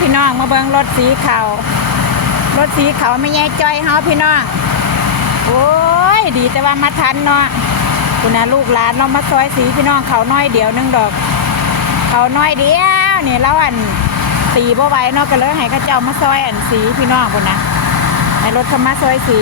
พี่น้องมาเบิ่งรถสีขาวรถสีขาวไม่แย่จ้อยเฮาพี่น้องโอ้ยดีแต่ว่ามาทันเนาะคุณน่ะลูกหลานเรามาซอยสีพี่น้องเขาน้อยเดียวนึงดอก เขาน้อยเดียวนี่เราอันสีบ่ไว้เนาะก็เลยให้ข้าเจ้ามาซอยอันสีพี่น้องคนนะให้รถเขามาซอยสี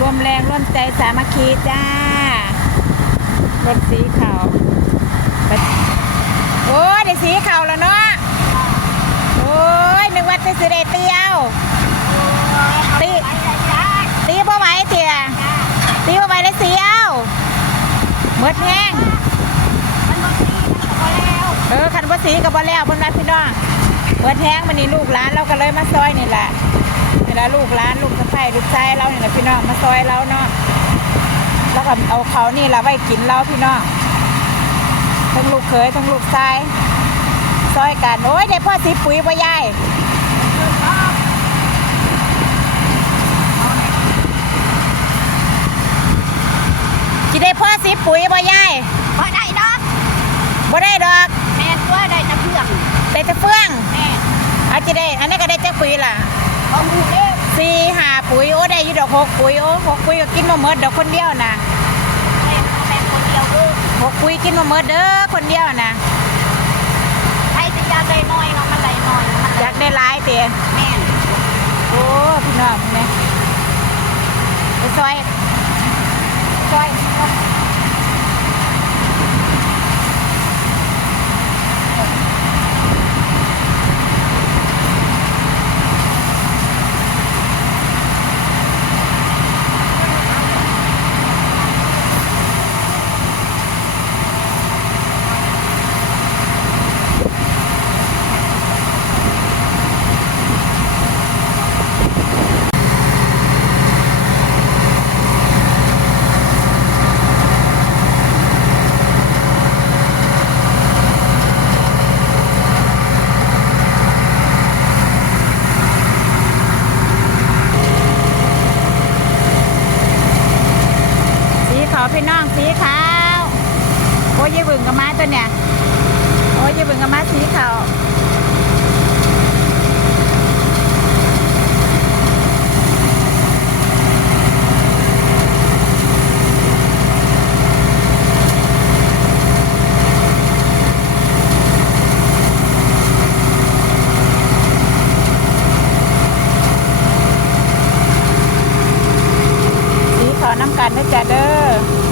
รว มแรงร่วมใจสามัคคีจ้ารถสีขาวโอ้ยได้สีขาวแล้วเนาะโอ้ยนึกว่าจะสิได้เตียว ตีตีบ่ไหวเตี่ยตีบ่ไหวเลยสีเอาเมดแห้งเออคันบ่สีกับบ่แล้วเพิ่นว่าพี่น้องเมดแห้งมันนี่ลูกหลานเราก็เลยมาซอยนี่แหละ เวลาลูกร้านลูกสะใภ้ลูกชายเราเนี่ยแหละพี่น้องมาซอยเราเนาะแล้วก็เอาเขานี่ละไว้กินเราพี่น้องทั้งลูกเขยทั้งลูกชายซอยกันโอ้ยได้พ่อสีปุ๋ยพ่อยายจิได้พ่อสีปุ๋ยพ่อยายบ่ได้ดอกบ่ได้ดอกแม่นตัวได้แต่เพื่อนได้แต่เฟื่องแม่เอาจิได้ อันนี้ก็ได้แต่ปุ๋ยล่ะเอาหมูเด้อ สี่หาปุ๋ยโอ้ได้อยู่ดอกหกปุ๋ยโอ้หกปุ๋ยก็กินมาเมดดอกคนเดียวนะแม่เอาแม่คนเดียวเด้อหกปุ๋ยกินมาเมดเด้อคนเดียวนะใครจะอยากได้น้อยเนาะมันได้น้อยมันอยากได้หลายเตี๋ยแม่นโอ้พี่น้องเห็นไหมไปซอย พี่น้องสีขาว โอ้ยบึงกับมาตัวเนี้ยโอ้ยบึงกับม้าสีขาวน้ำกันนะจ๊ะเด้อ